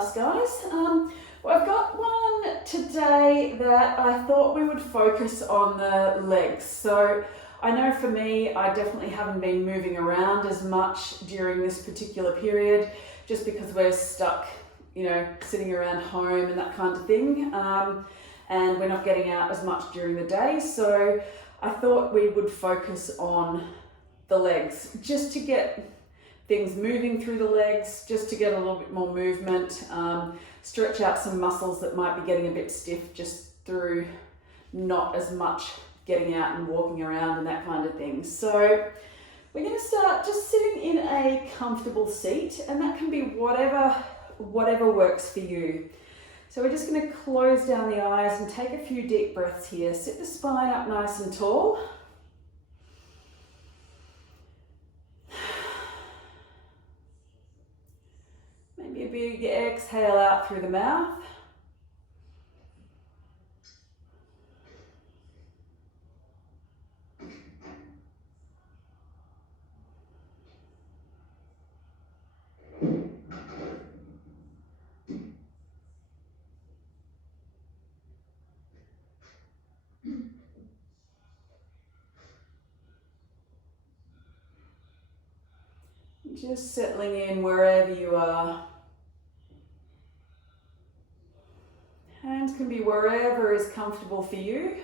class, guys. Well, I've got one today that I thought we would focus on the legs. So I know for me, I definitely haven't been moving around as much during this particular period, just because we're stuck, sitting around home and that kind of thing. And we're not getting out as much during the day. So I thought we would focus on the legs, just to get things moving through the legs, just to get a little bit more movement, stretch out some muscles that might be getting a bit stiff just through not as much getting out and walking around and that kind of thing. So we're going to start just sitting in a comfortable seat, and that can be whatever works for you. So we're just going to close down the eyes and take a few deep breaths here. Sit the spine up nice and tall. Maybe a big exhale out through the mouth. Just settling in wherever you are. Hands can be wherever is comfortable for you.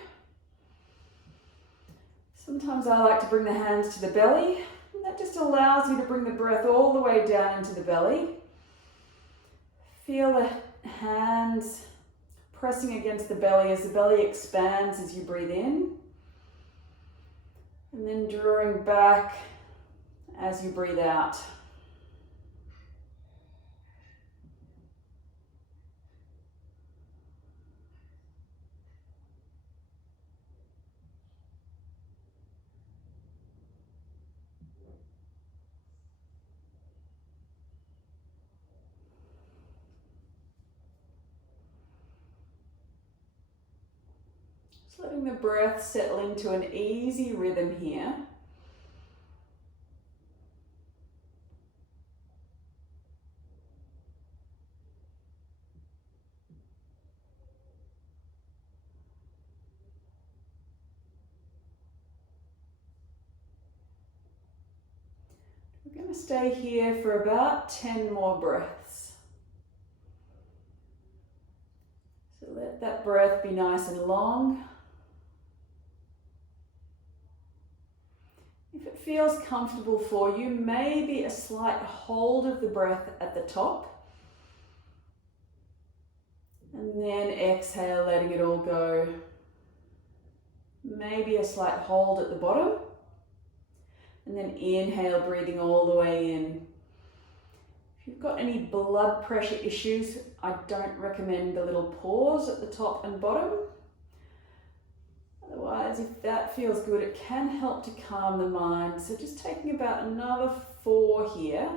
Sometimes I like to bring the hands to the belly, and that just allows you to bring the breath all the way down into the belly. Feel the hands pressing against the belly as the belly expands as you breathe in, and then drawing back as you breathe out. Just letting the breath settle into an easy rhythm here. We're going to stay here for about 10 more breaths. So let that breath be nice and long. If it feels comfortable for you, maybe a slight hold of the breath at the top. And then exhale, letting it all go. Maybe a slight hold at the bottom. And then inhale, breathing all the way in. If you've got any blood pressure issues, I don't recommend the little pause at the top and bottom. Otherwise, if that feels good, it can help to calm the mind. So just taking about another 4 here.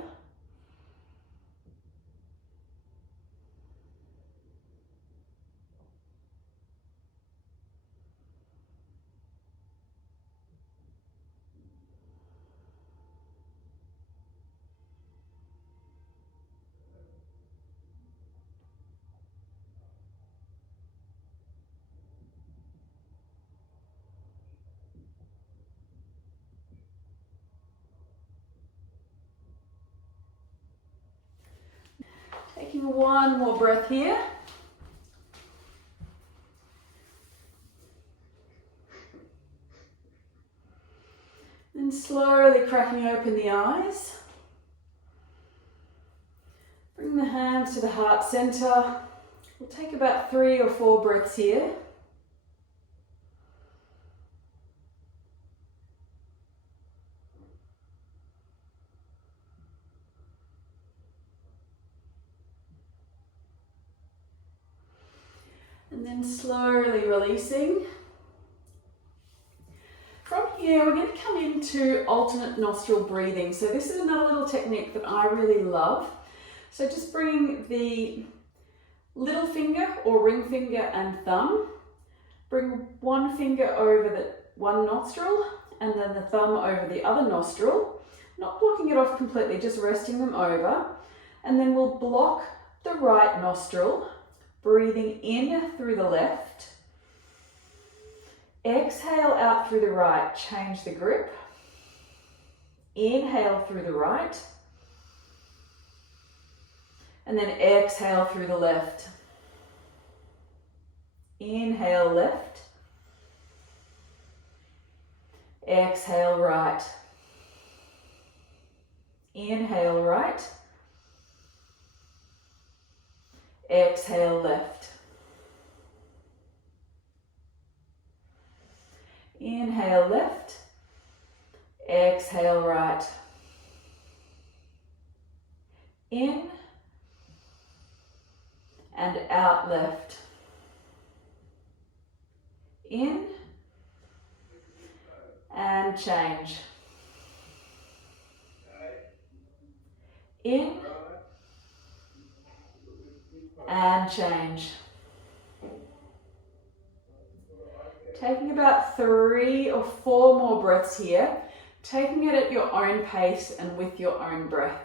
Taking one more breath here. And slowly cracking open the eyes. Bring the hands to the heart center. We'll take about 3 or 4 breaths here. And then slowly releasing. From here, we're going to come into alternate nostril breathing. So this is another little technique that I really love. So just bring the little finger or ring finger and thumb. Bring one finger over the one nostril and then the thumb over the other nostril. Not blocking it off completely, just resting them over. And then we'll block the right nostril, breathing in through the left. Exhale out through the right, change the grip. Inhale through the right. And then exhale through the left. Inhale left. Exhale right. Inhale right. Exhale left. Inhale left. Exhale right. In and out left. In and change. In and change. Taking about 3 or 4 more breaths here, taking it at your own pace and with your own breath.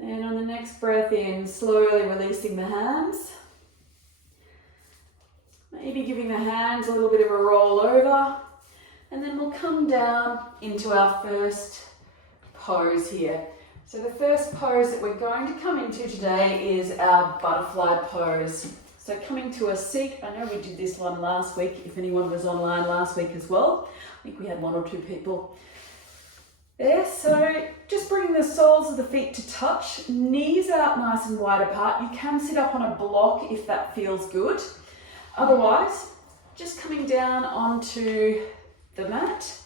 And on the next breath in, slowly releasing the hands. Maybe giving the hands a little bit of a roll over. And then we'll come down into our first pose here. So the first pose that we're going to come into today is our butterfly pose. So coming to a seat, I know we did this one last week, if anyone was online last week as well. I think we had 1 or 2 people there. So just bringing the soles of the feet to touch, knees out nice and wide apart. You can sit up on a block if that feels good. Otherwise, just coming down onto the mat.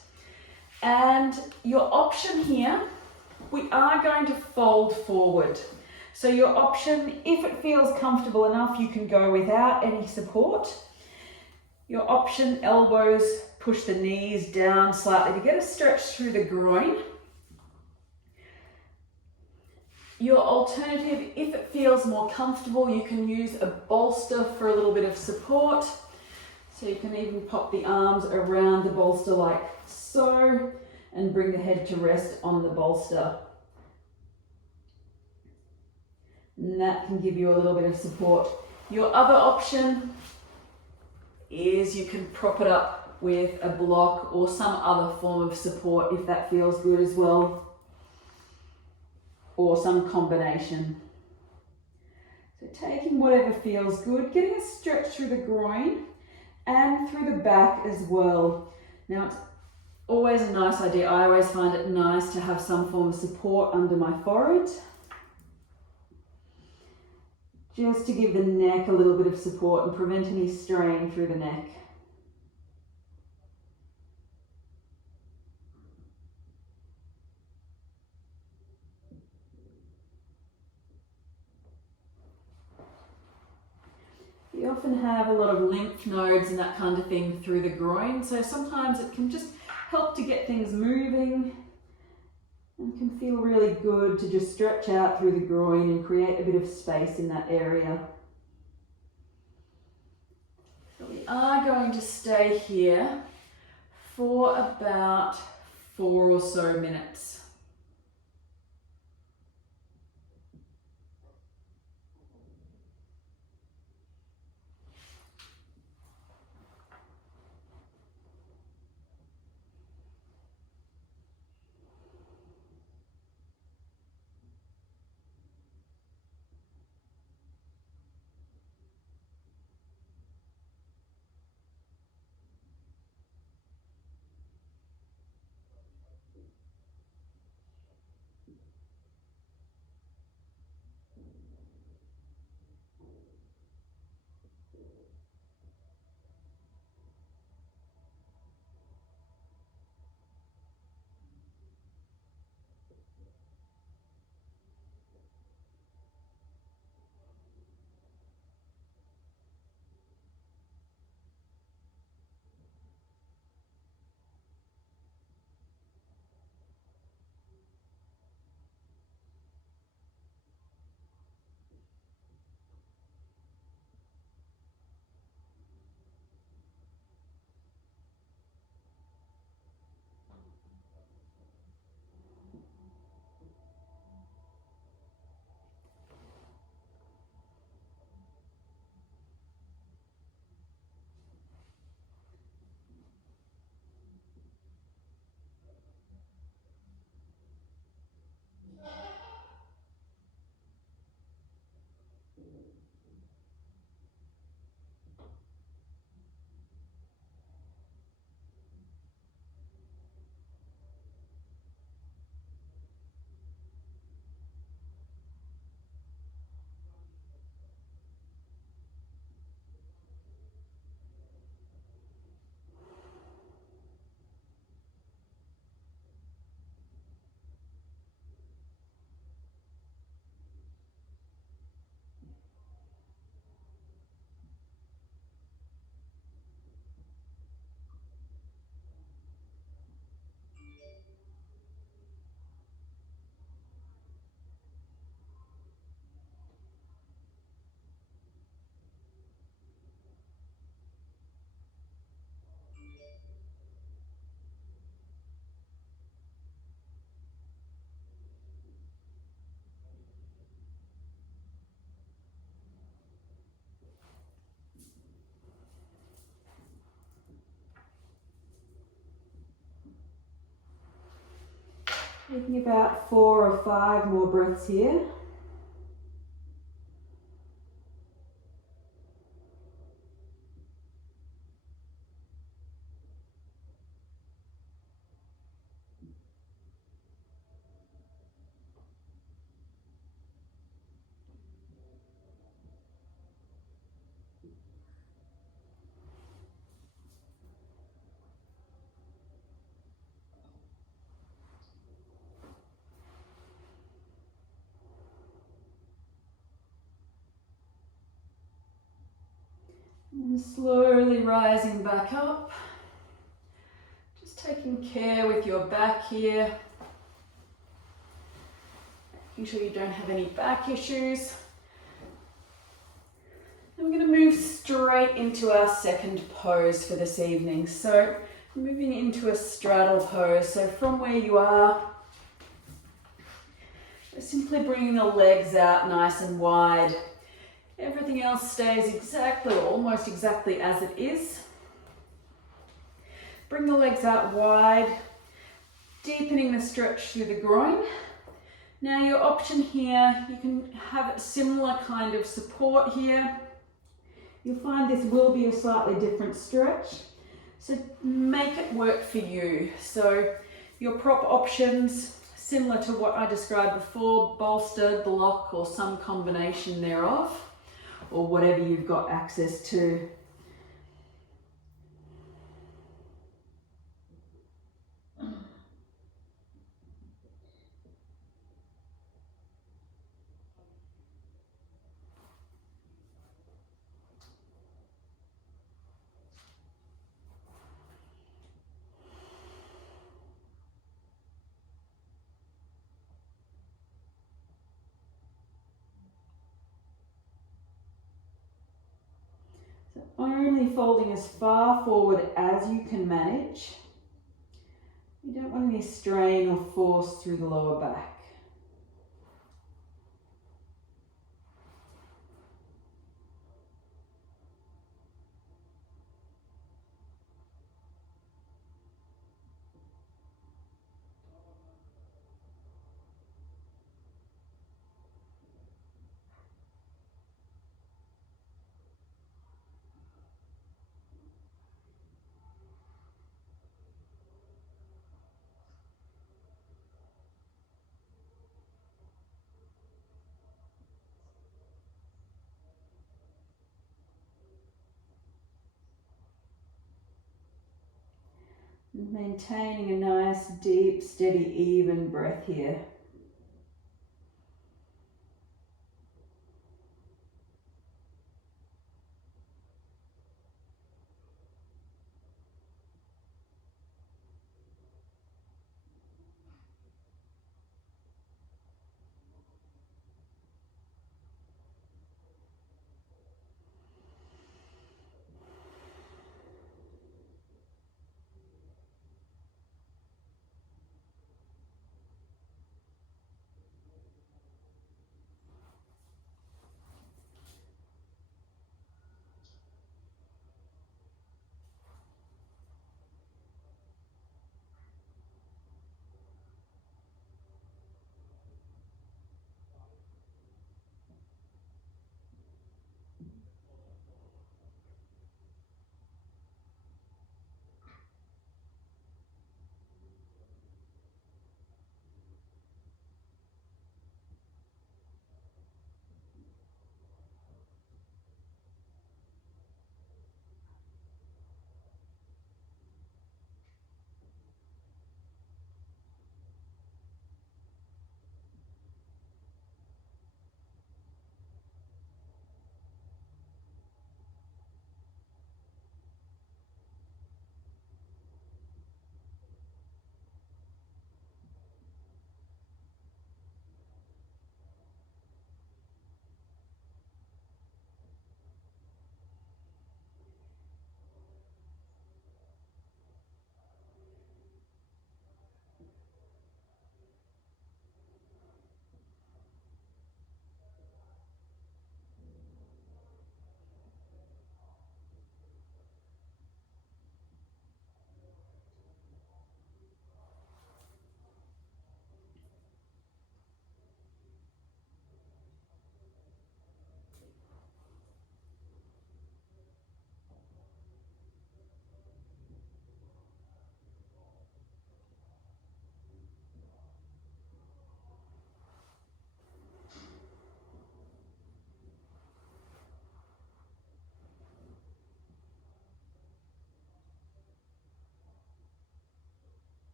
And your option here, we are going to fold forward. So your option, if it feels comfortable enough, you can go without any support. Your option, elbows, push the knees down slightly to get a stretch through the groin. Your alternative, if it feels more comfortable, you can use a bolster for a little bit of support. So you can even pop the arms around the bolster like so and bring the head to rest on the bolster. And that can give you a little bit of support. Your other option is you can prop it up with a block or some other form of support if that feels good as well, or some combination. So taking whatever feels good, getting a stretch through the groin and through the back as well. Now it's always a nice idea, I always find it nice to have some form of support under my forehead, just to give the neck a little bit of support and prevent any strain through the neck. You often have a lot of lymph nodes and that kind of thing through the groin, so sometimes it can just help to get things moving and can feel really good to just stretch out through the groin and create a bit of space in that area. So we are going to stay here for about 4 or so minutes. Taking about 4 or 5 more breaths here. And slowly rising back up. Just taking care with your back here. Making sure you don't have any back issues. And we're going to move straight into our second pose for this evening. So moving into a straddle pose. So from where you are, simply bringing the legs out nice and wide. Everything else stays exactly, or almost exactly as it is. Bring the legs out wide, deepening the stretch through the groin. Now your option here, you can have a similar kind of support here. You'll find this will be a slightly different stretch, so make it work for you. So your prop options, similar to what I described before, bolster, block, or some combination thereof, or whatever you've got access to. So only folding as far forward as you can manage. You don't want any strain or force through the lower back. Maintaining a nice, deep, steady, even breath here.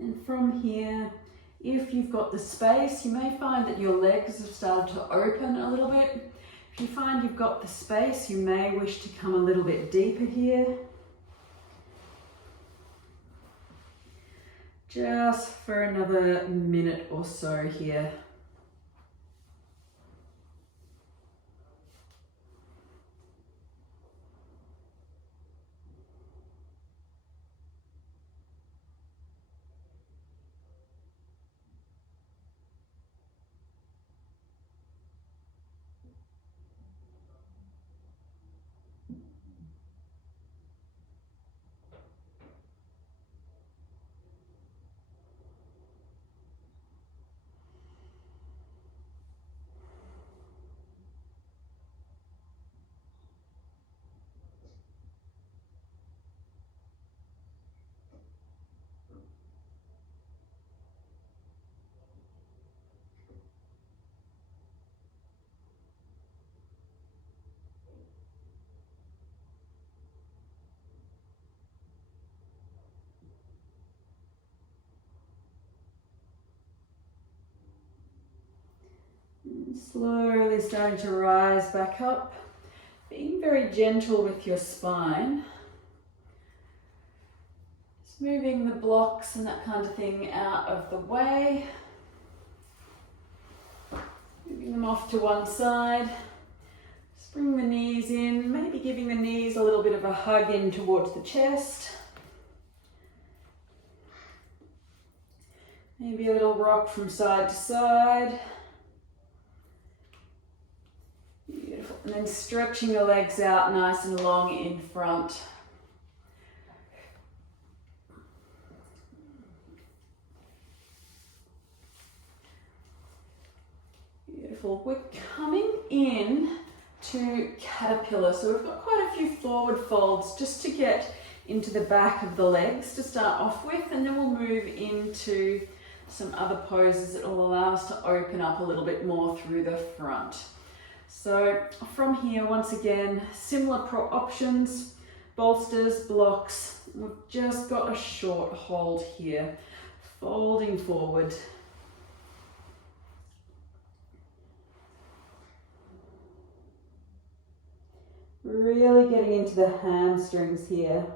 And from here, if you've got the space, you may find that your legs have started to open a little bit. If you find you've got the space, you may wish to come a little bit deeper here. Just for another minute or so here. Slowly starting to rise back up, being very gentle with your spine. Just moving the blocks and that kind of thing out of the way. Moving them off to one side. Just bring the knees in, maybe giving the knees a little bit of a hug in towards the chest. Maybe a little rock from side to side. Beautiful. And then stretching the legs out nice and long in front. Beautiful. We're coming in to caterpillar. So we've got quite a few forward folds just to get into the back of the legs to start off with, and then we'll move into some other poses that will allow us to open up a little bit more through the front. So from here, once again, similar options, bolsters, blocks. We've just got a short hold here, folding forward. Really getting into the hamstrings here.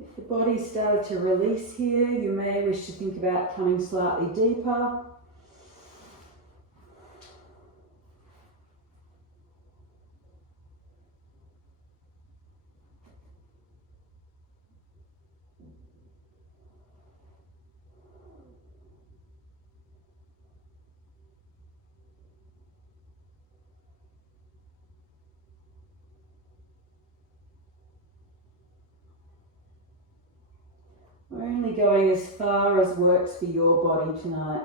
If the body started to release here, you may wish to think about coming slightly deeper. only going as far as works for your body tonight.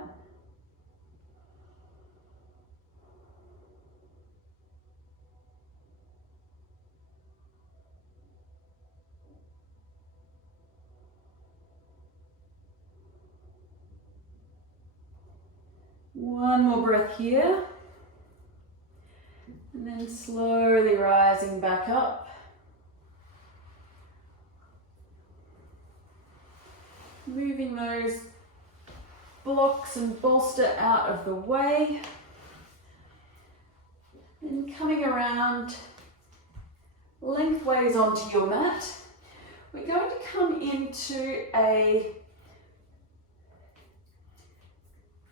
One more breath here. And then slowly rising back up. Moving those blocks and bolster out of the way. And coming around lengthways onto your mat. We're going to come into a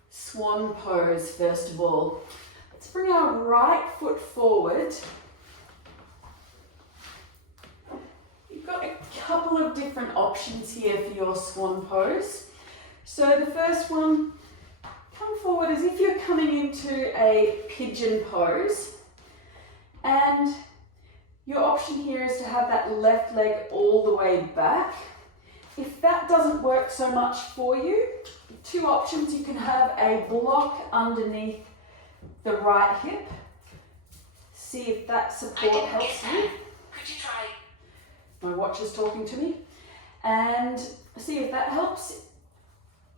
swan pose first of all. Let's bring our right foot forward. You've got a couple of different options here for your swan pose. So the first one, come forward as if you're coming into a pigeon pose. And your option here is to have that left leg all the way back. If that doesn't work so much for you, two options. You can have a block underneath the right hip. See if that support helps you. Could you try? My watch is talking to me. And see if that helps.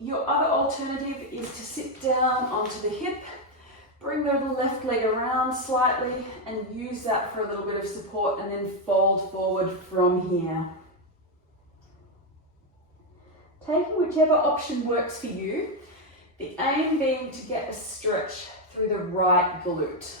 Your other alternative is to sit down onto the hip, bring the left leg around slightly and use that for a little bit of support and then fold forward from here. Taking whichever option works for you, the aim being to get a stretch through the right glute.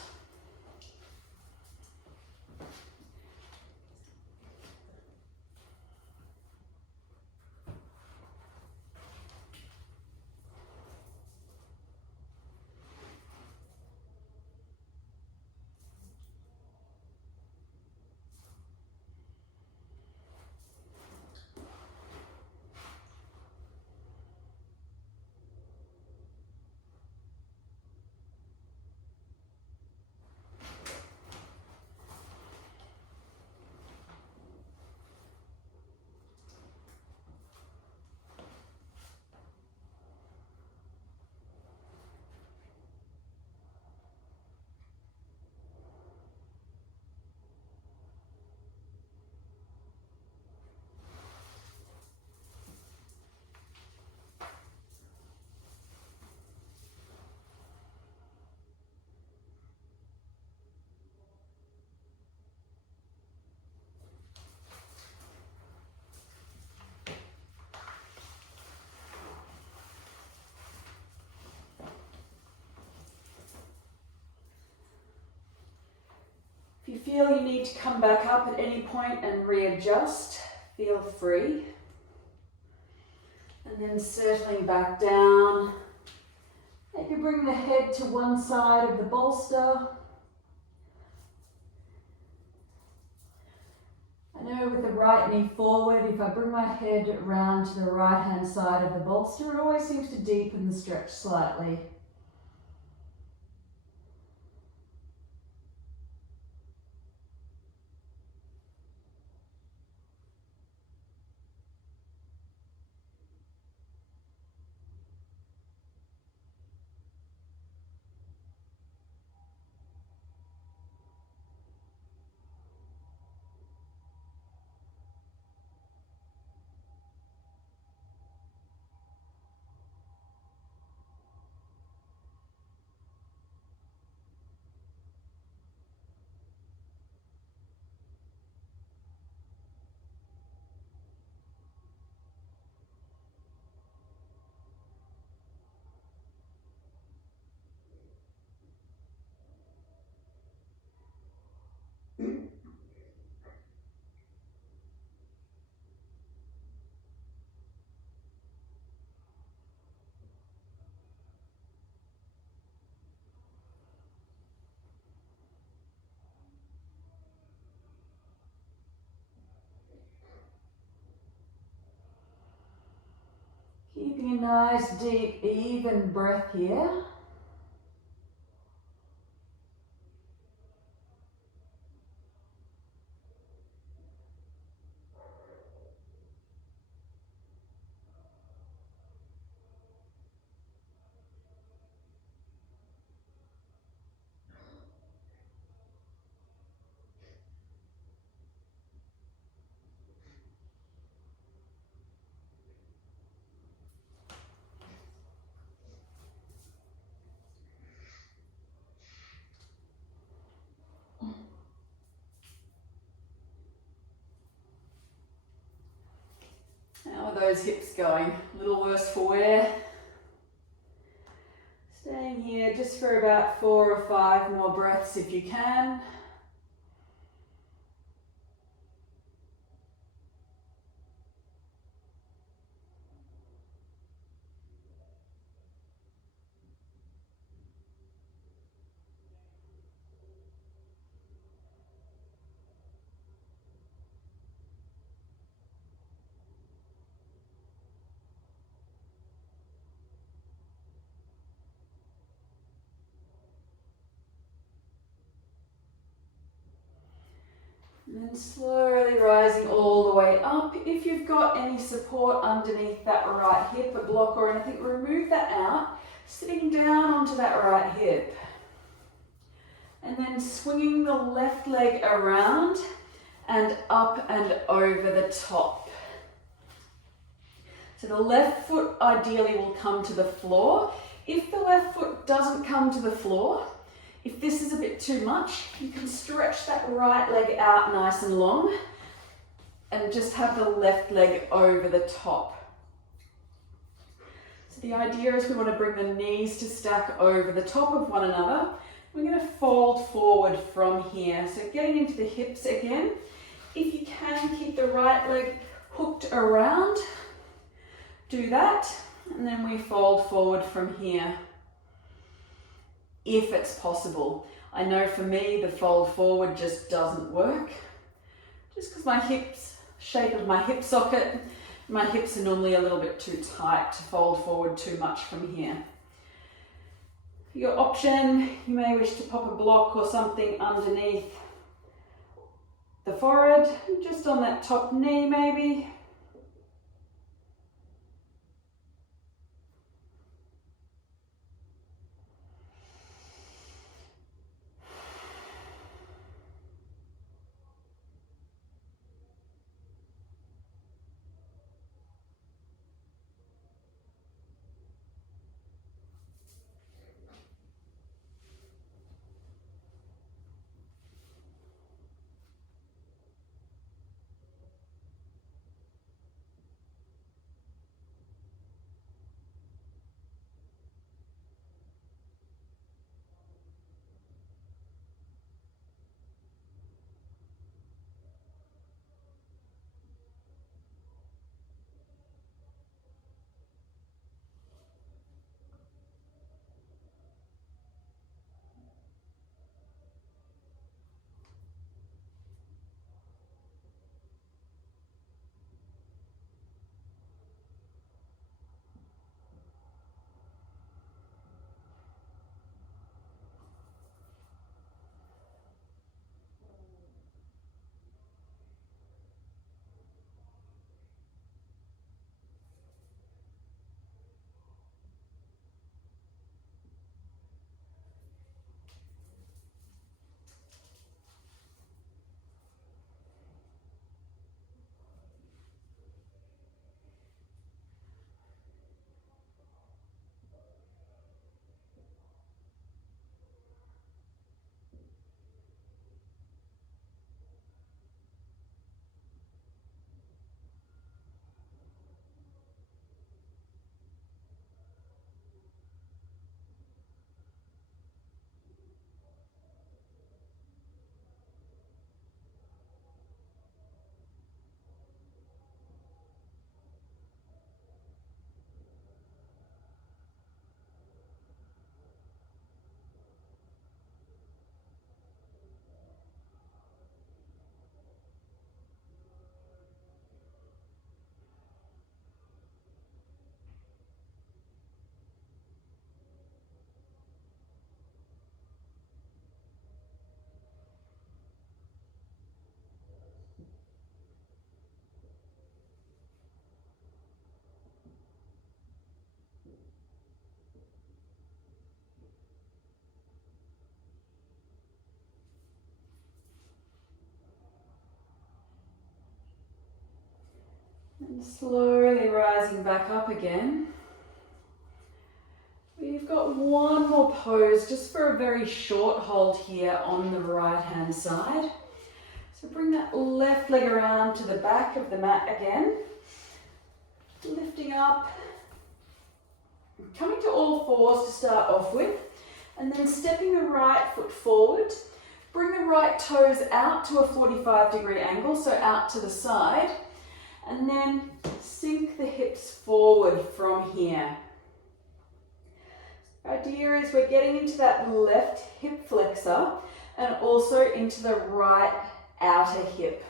If you feel you need to come back up at any point and readjust, feel free. And then settling back down, maybe bring the head to one side of the bolster. I know with the right knee forward, if I bring my head around to the right hand side of the bolster, it always seems to deepen the stretch slightly. Keeping a nice, deep, even breath here. those hips going. A little worse for wear. Staying here just for about 4 or 5 more breaths if you can. And then slowly rising all the way up. If you've got any support underneath that right hip, a block or anything, remove that out, sitting down onto that right hip. And then swinging the left leg around and up and over the top. So the left foot ideally will come to the floor. If the left foot doesn't come to the floor, if this is a bit too much, you can stretch that right leg out nice and long and just have the left leg over the top. So the idea is we want to bring the knees to stack over the top of one another. We're going to fold forward from here. So getting into the hips again. If you can, keep the right leg hooked around. Do that. And then we fold forward from here. If it's possible. I know for me the fold forward just doesn't work. Just because my hips, shape of my hip socket, my hips are normally a little bit too tight to fold forward too much from here. For your option, you may wish to pop a block or something underneath the forehead, just on that top knee maybe. And slowly rising back up again. We've got one more pose just for a very short hold here on the right hand side. So bring that left leg around to the back of the mat again. Lifting up, coming to all fours to start off with, and then stepping the right foot forward. Bring the right toes out to a 45-degree angle, so out to the side, and then sink the hips forward from here. The idea is we're getting into that left hip flexor and also into the right outer hip.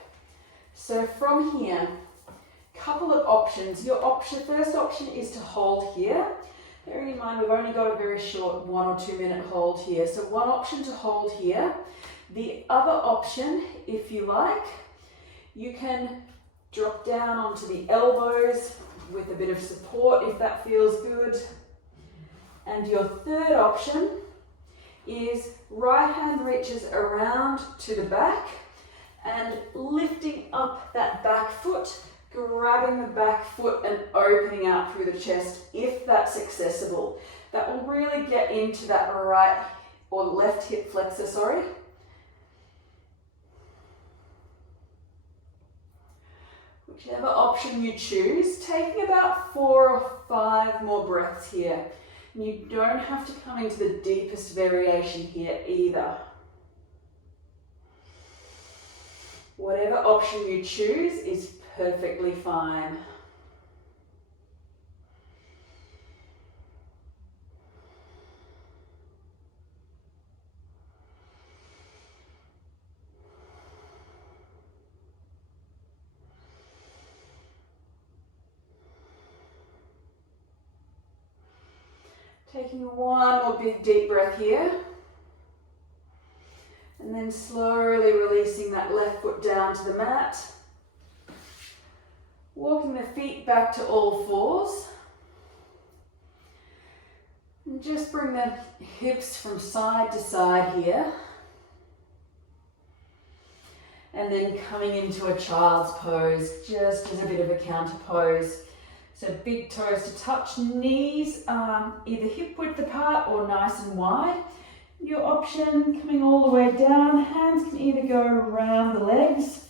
So from here, couple of options. First option is to hold here. Bearing in mind we've only got a very short 1 or 2 minute hold here. So one option to hold here. The other option, if you like, you can drop down onto the elbows with a bit of support if that feels good. And your third option is right hand reaches around to the back and lifting up that back foot, grabbing the back foot and opening out through the chest if that's accessible. That will really get into that right or left hip flexor, sorry. Whichever option you choose, taking about 4 or 5 more breaths here. And you don't have to come into the deepest variation here either. Whatever option you choose is perfectly fine. Taking one more big deep breath here. And then slowly releasing that left foot down to the mat. Walking the feet back to all fours. And just bring the hips from side to side here. And then coming into a child's pose, just as a bit of a counter pose. So big toes to touch, knees either hip width apart or nice and wide. Your option, coming all the way down, hands can either go around the legs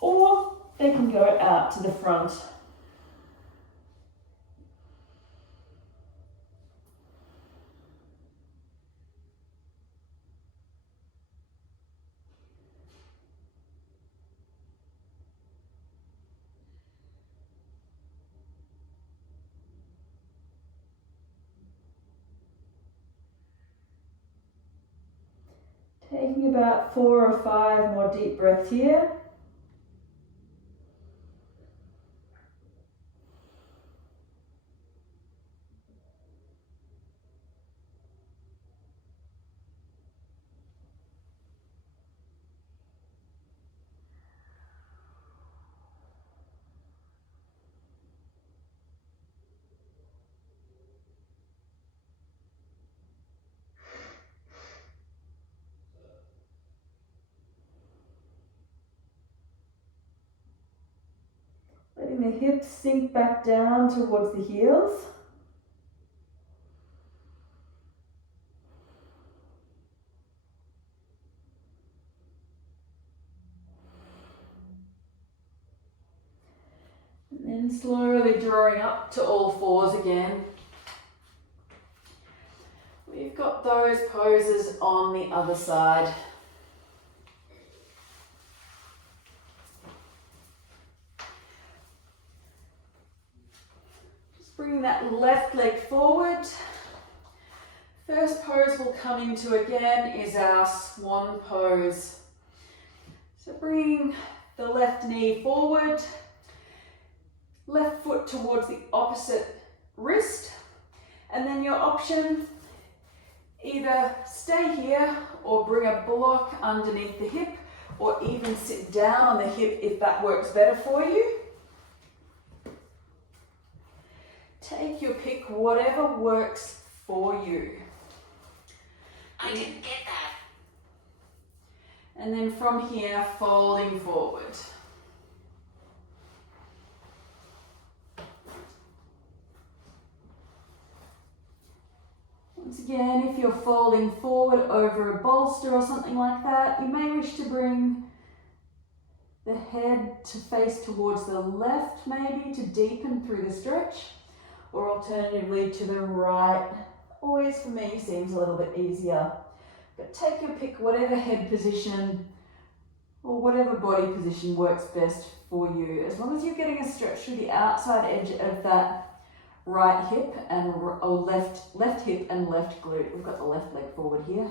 or they can go out to the front. Taking about 4 or 5 more deep breaths here. Letting the hips sink back down towards the heels. And then slowly drawing up to all fours again. We've got those poses on the other side. Bring that left leg forward. First pose we'll come into again is our swan pose. So bringing the left knee forward, left foot towards the opposite wrist, and then your option, either stay here or bring a block underneath the hip, or even sit down on the hip if that works better for you. Take your pick, whatever works for you. I didn't get that. And then from here, folding forward. Once again, if you're folding forward over a bolster or something like that, you may wish to bring the head to face towards the left maybe to deepen through the stretch, or alternatively to the right. Always for me seems a little bit easier, but take your pick, whatever head position or whatever body position works best for you. As long as you're getting a stretch through the outside edge of that right hip and or left hip and left glute. We've got the left leg forward here.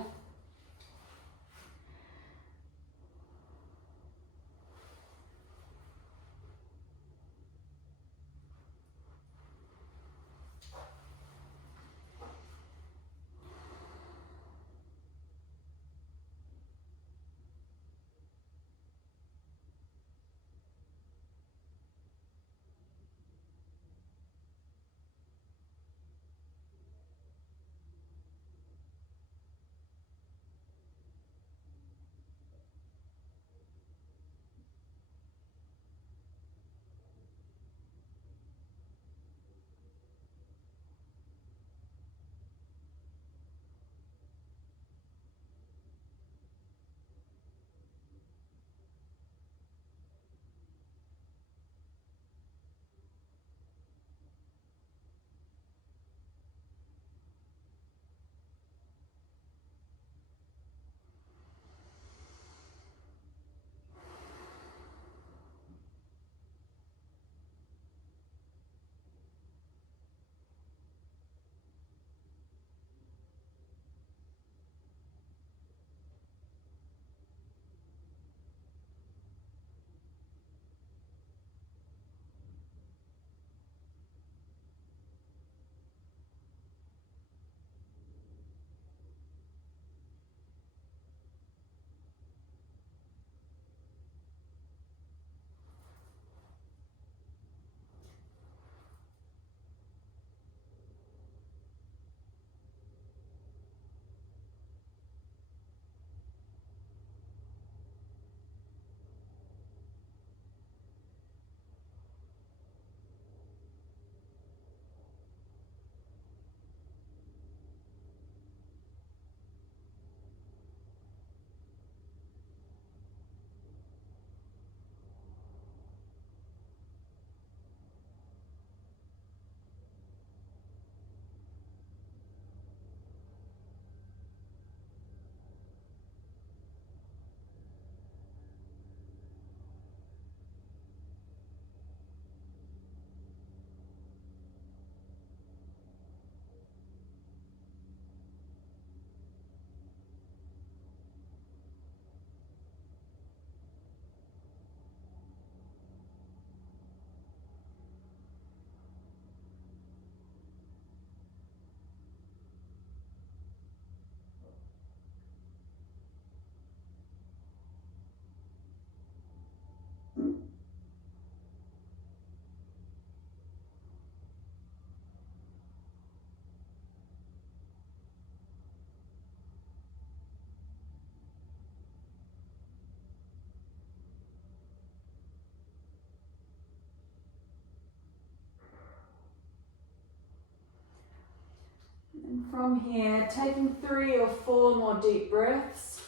And from here, taking 3 or 4 more deep breaths.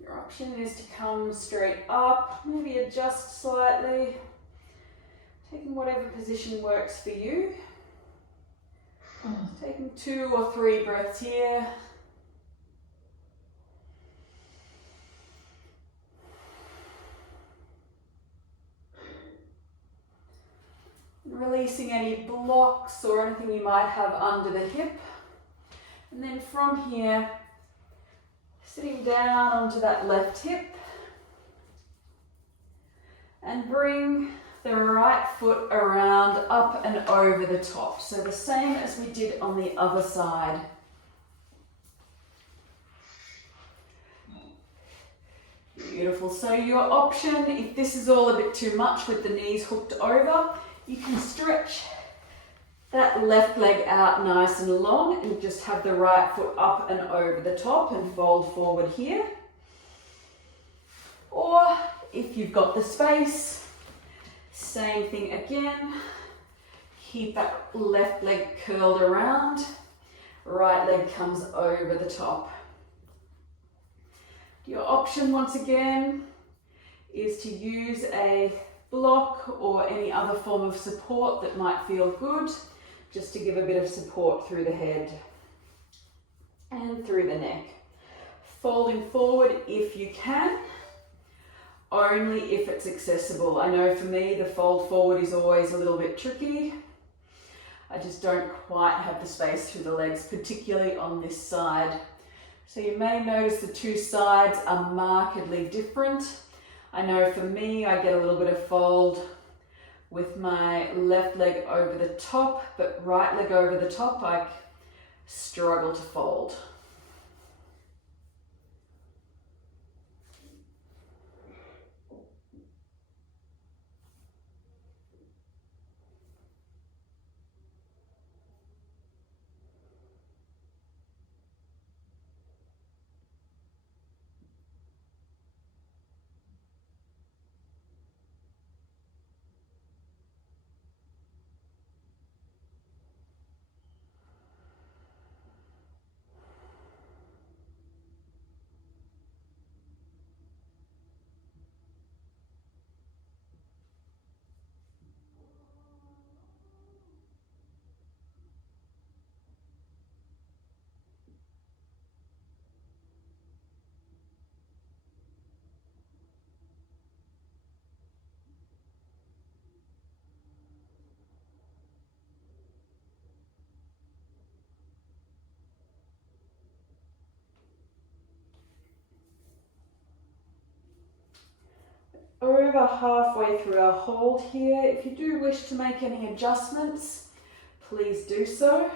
Your option is to come straight up, maybe adjust slightly, taking whatever position works for you. Taking 2 or 3 breaths here. Releasing any blocks or anything you might have under the hip. And then from here, sitting down onto that left hip and bring the right foot around, up and over the top. So the same as we did on the other side. Beautiful. So your option, if this is all a bit too much with the knees hooked over, you can stretch that left leg out nice and long and just have the right foot up and over the top and fold forward here. Or if you've got the space, same thing again. Keep that left leg curled around, right leg comes over the top. Your option once again, is to use a block or any other form of support that might feel good, just to give a bit of support through the head and through the neck. Folding forward if you can, only if it's accessible. I know for me the fold forward is always a little bit tricky. I just don't quite have the space through the legs, particularly on this side. So you may notice the two sides are markedly different. I know for me, I get a little bit of fold with my left leg over the top, but right leg over the top, I struggle to fold. Over halfway through our hold here. If you do wish to make any adjustments, please do so.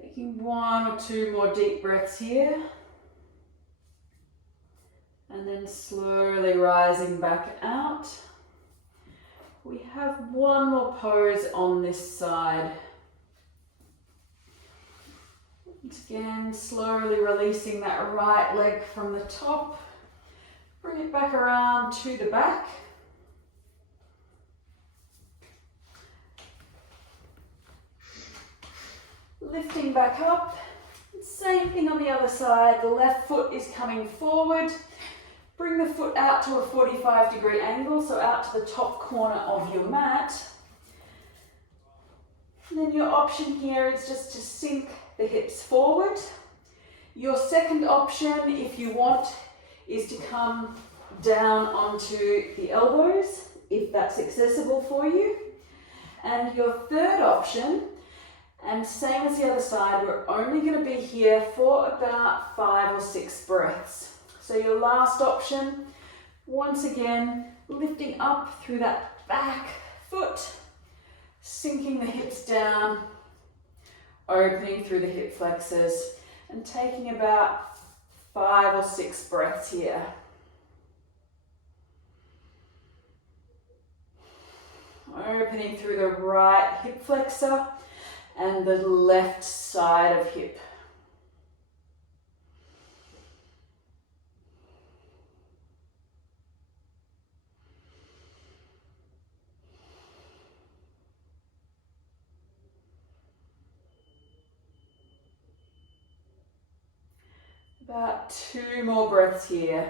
Taking one or two more deep breaths here. And then slowly rising back out. We have one more pose on this side. Once again, slowly releasing that right leg from the top. Bring it back around to the back. Lifting back up. Same thing on the other side. The left foot is coming forward. Bring the foot out to a 45-degree angle, so out to the top corner of your mat. And then your option here is just to sink the hips forward. Your second option, if you want, is to come down onto the elbows, if that's accessible for you. And your third option, and same as the other side, we're only going to be here for about 5 or 6 breaths. So your last option, once again, lifting up through that back foot, sinking the hips down, opening through the hip flexors, and taking about 5 or 6 breaths here. Opening through the right hip flexor and the left side of hip. About 2 more breaths here.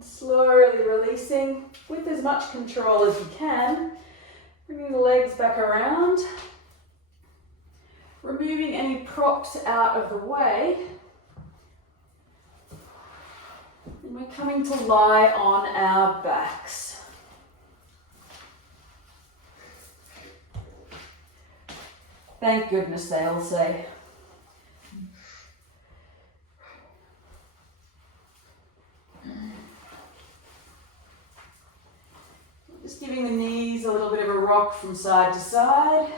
And slowly releasing with as much control as you can, bringing the legs back around, removing any props out of the way. And we're coming to lie on our backs. Thank goodness, they all say. Just giving the knees a little bit of a rock from side to side.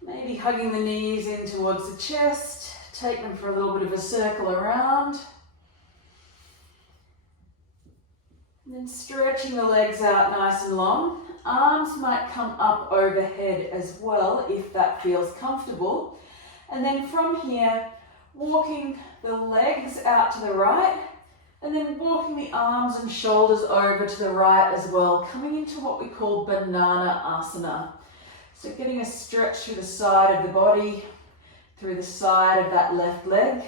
Maybe hugging the knees in towards the chest. Take them for a little bit of a circle around. And then stretching the legs out nice and long. Arms might come up overhead as well if that feels comfortable. And then from here, walking the legs out to the right, and then walking the arms and shoulders over to the right as well, coming into what we call banana asana. So getting a stretch through the side of the body, through the side of that left leg.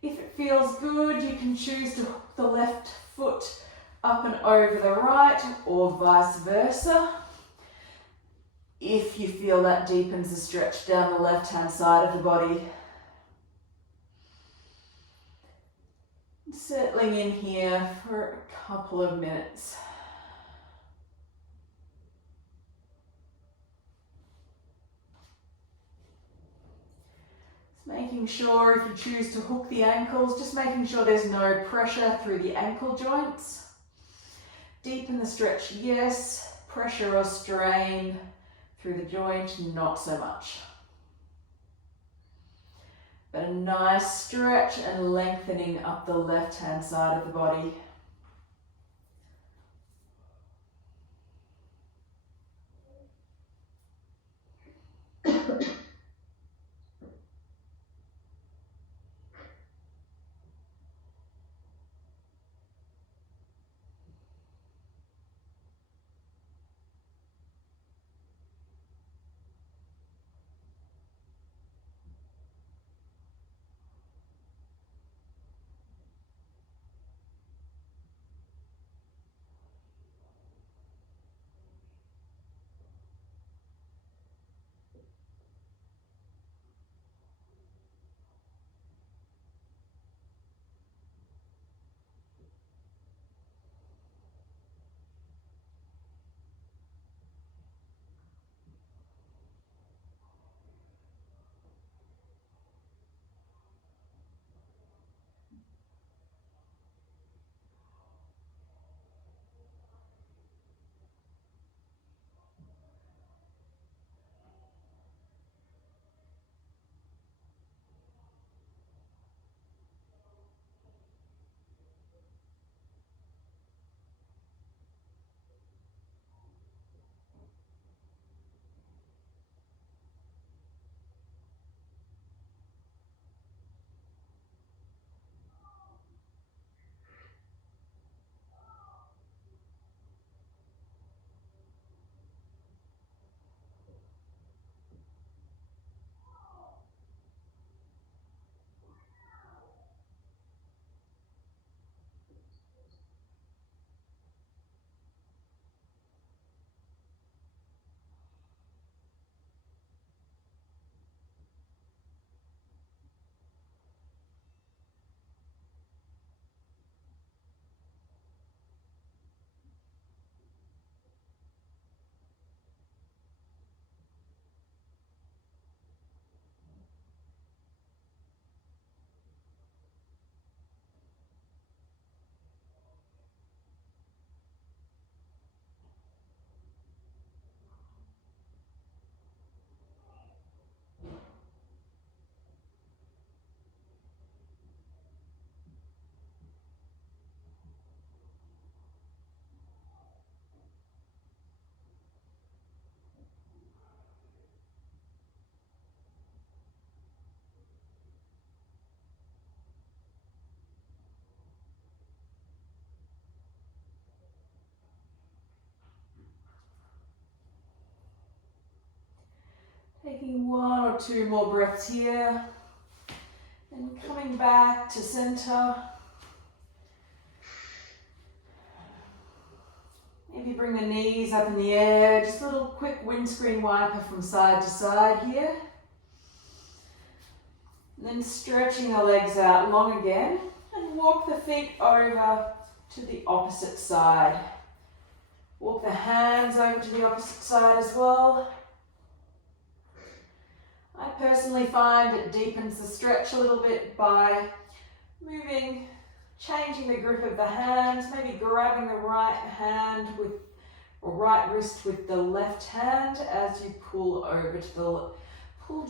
If it feels good, you can choose to hook the left foot up and over the right, or vice versa. If you feel that deepens the stretch down the left-hand side of the body. Settling in here for a couple of minutes. Just making sure, if you choose to hook the ankles, just making sure there's no pressure through the ankle joints. Deepen the stretch, yes. Pressure or strain through the joint, not so much. But a nice stretch and lengthening up the left-hand side of the body. Taking one or two more breaths here, and coming back to center. Maybe bring the knees up in the air, just a little quick windscreen wiper from side to side here. And then stretching the legs out long again and walk the feet over to the opposite side. Walk the hands over to the opposite side as well. I personally find it deepens the stretch a little bit by moving, changing the grip of the hands, maybe grabbing the right hand with, or right wrist with the left hand as you pull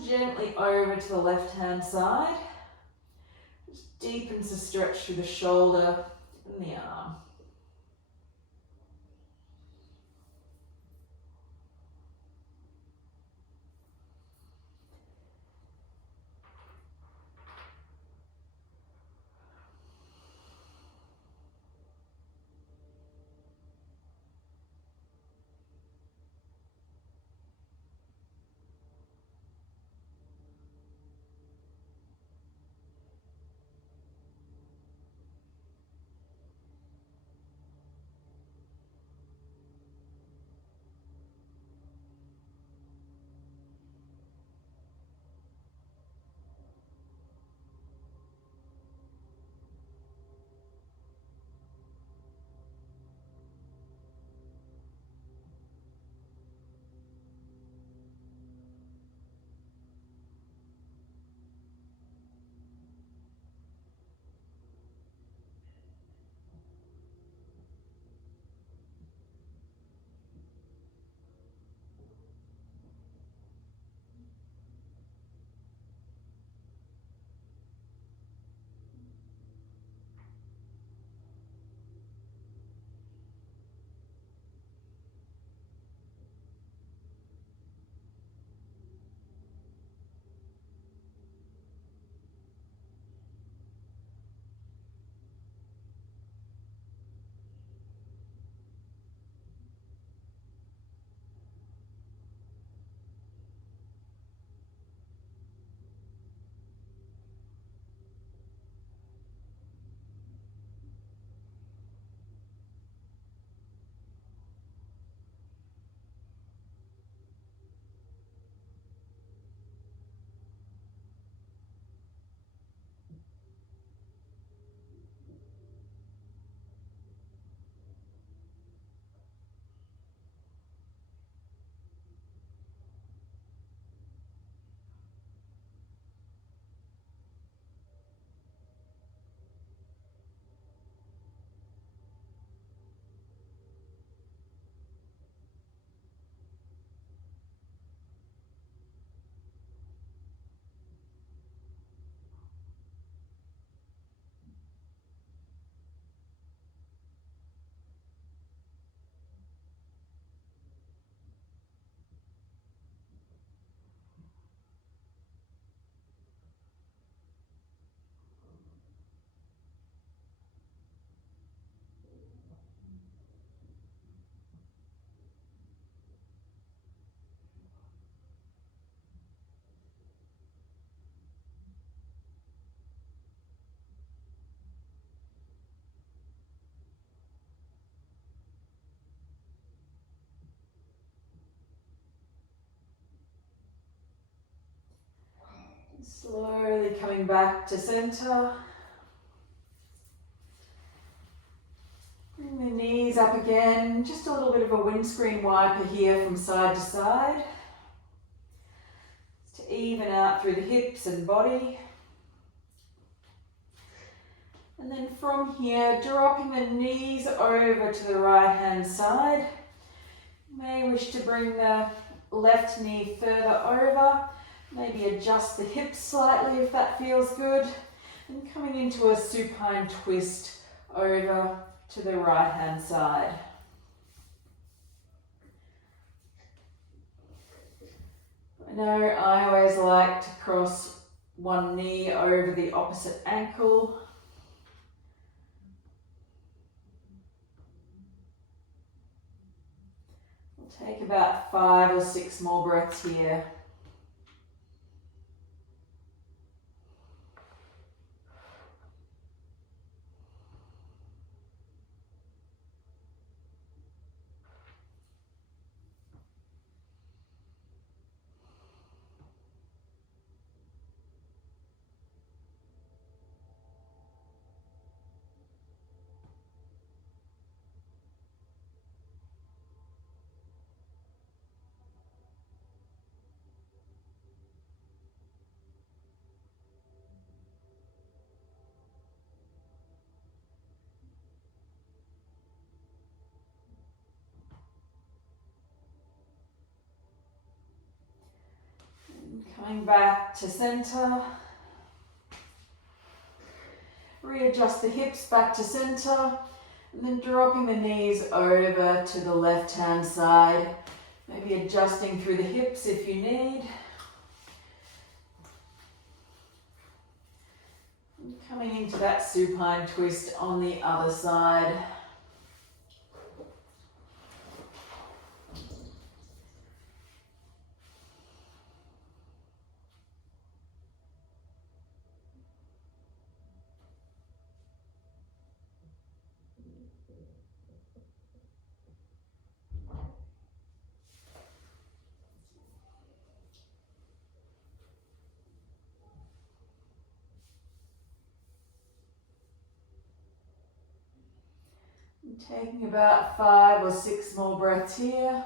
gently over to the left hand side. Just deepens the stretch through the shoulder and the arm. Slowly coming back to center. Bring the knees up again. Just a little bit of a windscreen wiper here from side to side. Just to even out through the hips and body. And then from here, dropping the knees over to the right hand side. You may wish to bring the left knee further over. Maybe adjust the hips slightly if that feels good. And coming into a supine twist over to the right hand side. I know I always like to cross one knee over the opposite ankle. We'll take about 5 or 6 more breaths here. Coming back to center. Readjust the hips back to center. And then dropping the knees over to the left-hand side. Maybe adjusting through the hips if you need. And coming into that supine twist on the other side. Taking about 5 or 6 more breaths here.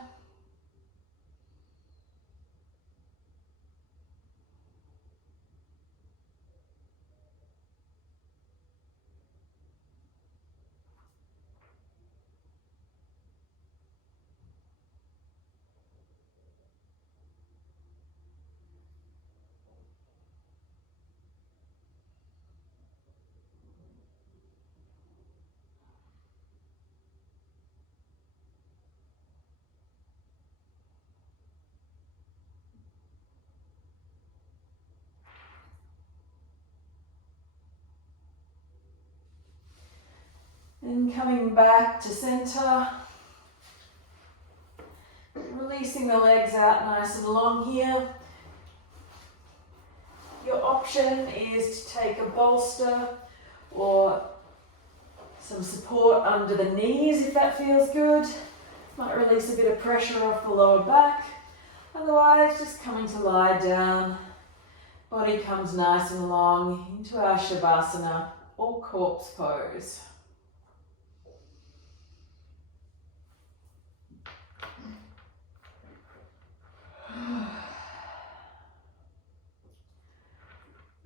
Then coming back to center. Releasing the legs out nice and long here. Your option is to take a bolster or some support under the knees if that feels good. Might release a bit of pressure off the lower back. Otherwise, just coming to lie down. Body comes nice and long into our Shavasana or corpse pose.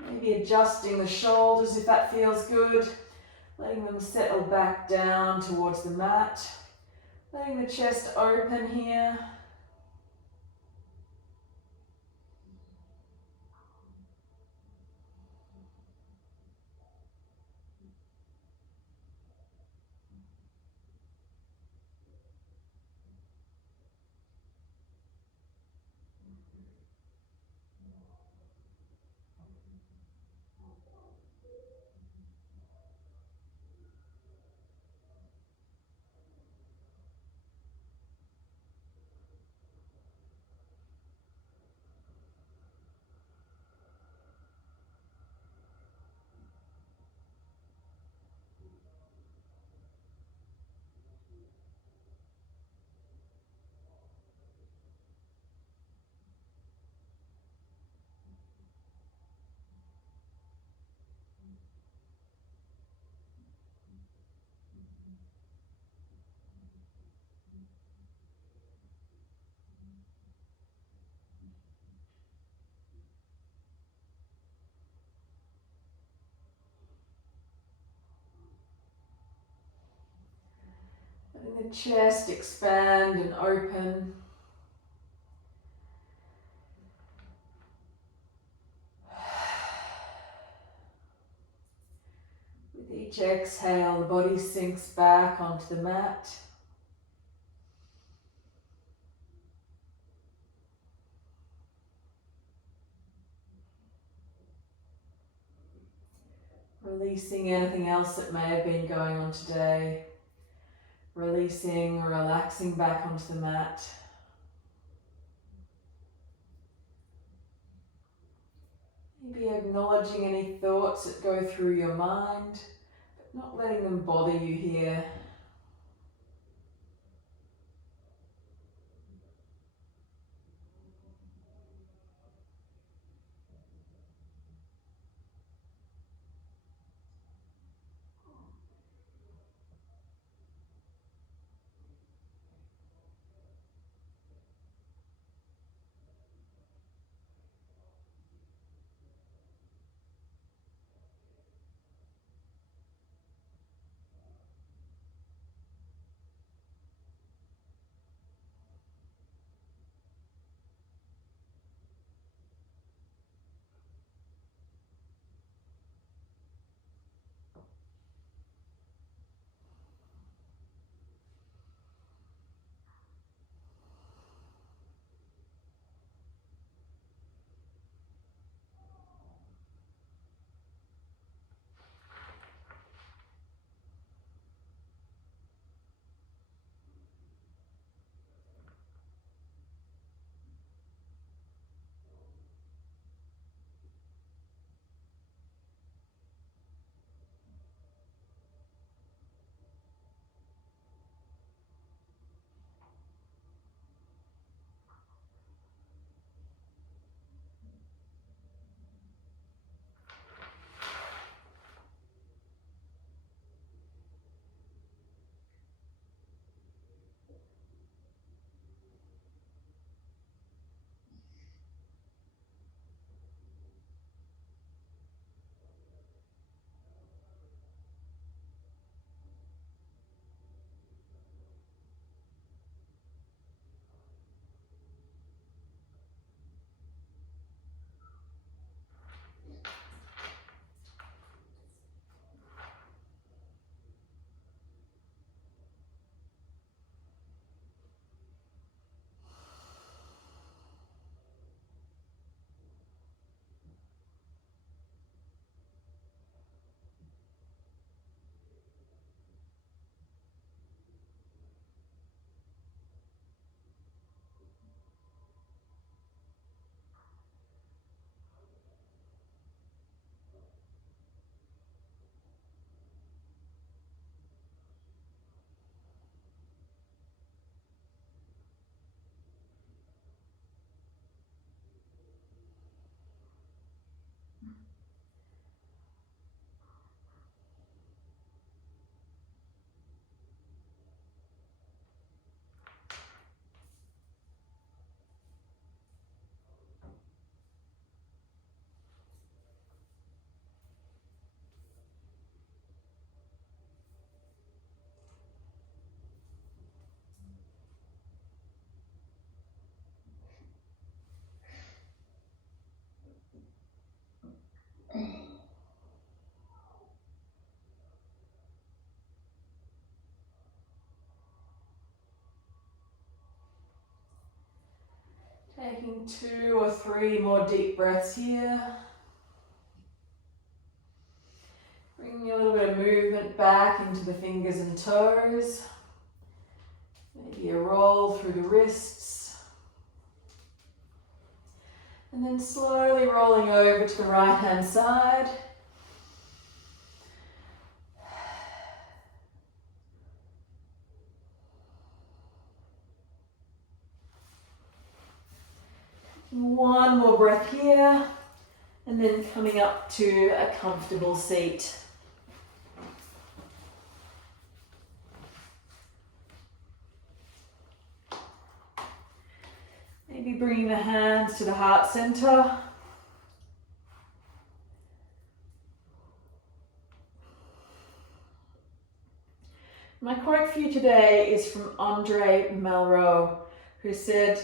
Maybe adjusting the shoulders if that feels good. Letting them settle back down towards the mat. Letting the chest open here. Letting the chest expand and open. With each exhale, the body sinks back onto the mat. Releasing anything else that may have been going on today. Releasing, relaxing back onto the mat. Maybe acknowledging any thoughts that go through your mind, but not letting them bother you here. Taking 2 or 3 more deep breaths here. Bringing a little bit of movement back into the fingers and toes. Maybe a roll through the wrists. And then slowly rolling over to the right hand side. One more breath here, and then coming up to a comfortable seat. Maybe bringing the hands to the heart center. My quote for you today is from Andre Malraux, who said,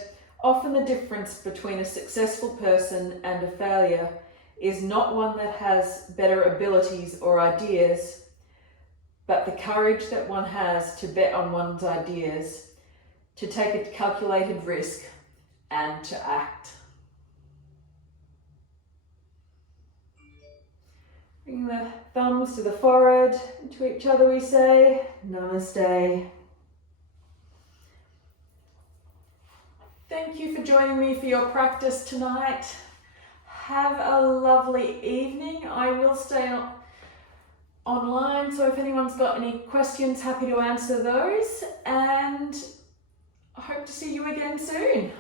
"Often the difference between a successful person and a failure is not one that has better abilities or ideas, but the courage that one has to bet on one's ideas, to take a calculated risk, and to act." Bring the thumbs to the forehead, and to each other we say, Namaste. Thank you for joining me for your practice tonight. Have a lovely evening. I will stay online, so if anyone's got any questions, happy to answer those, and I hope to see you again soon.